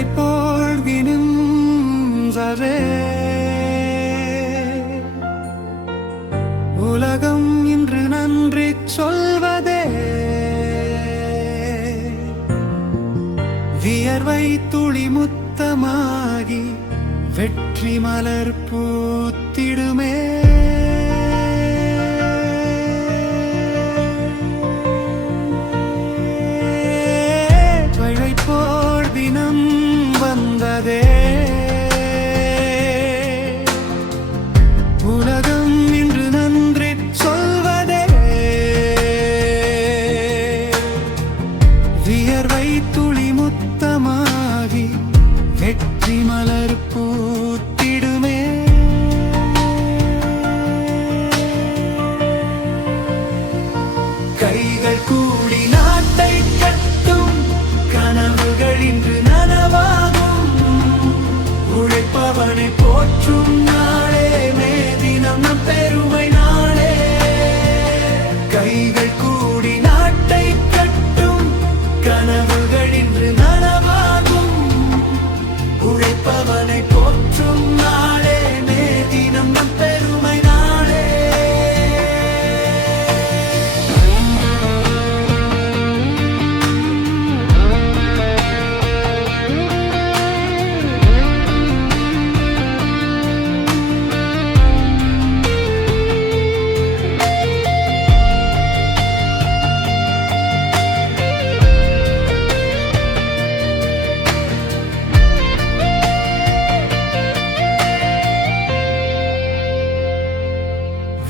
உழைப்போழ்கினும் சரே உலகம் இன்று நன்றி சொல்வதே வியர்வை துளி முத்தமாகி வெற்றி மலர் பூத்திடுமே உழைப்போர் தினம் வந்ததே உலகம் இன்று நன்றி சொல்வதே வியர்வை துளி முத்தமாகி வெற்றி மலர் பூத்திடுமே கைகள் கூடி நாட்டை கட்டும் கனவுகள் இன்று நனவாகும் உழைப்பவனை போற்றும் நாளே மே தினம் நம் பெருமை நாளே கைகள் கூடி நாட்டை கட்டும் கனவுகள் இன்று நனவாகும் உழைப்பவனை போற்றும் நாளே மே தினம் நம் பெருமை நாளே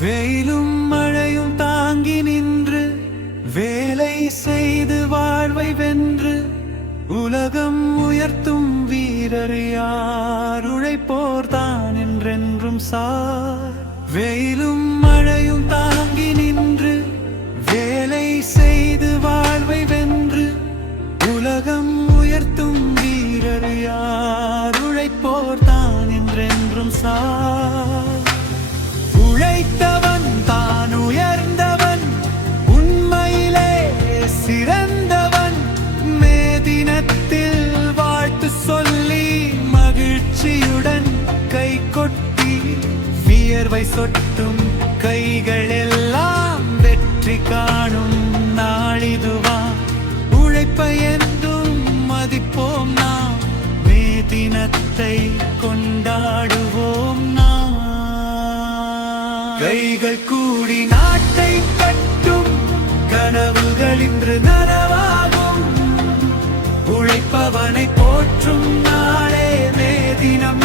வெயிலும் மழையும் தாங்கி நின்று வேலை செய்து வாழ்வை வென்று உலகம் உயர்த்தும் வீரர் யார் உழைப்போர் தான் என்றென்றும் சார் வெயிலும் மழையும் தாங்கி நின்று வேலை செய்து வாழ்வை வென்று உலகம் உயர்த்தும் வீரர் யார் உழைப்போர் தான் என்றென்றும் சார் உழைத்தவன் தான் உயர்ந்தவன் உண்மையிலே சிறந்தவன் மே தினத்தில் வாழ்த்து சொல்லி மகிழ்ச்சியுடன் கை கொட்டி வியர்வை சொட்டும் கைகள் எல்லாம் வெற்றி காணும் நாளிதுவா உழைப்பை என்றும் மதிப்போம் நாம் மே தினத்தை கொண்டாடுவோம் நாம் கைகள் கூடி நாட்டை கட்டும் கனவுகள் இன்று நனவாகும் உழைப்பவனை போற்றும் நாளே மே தினம்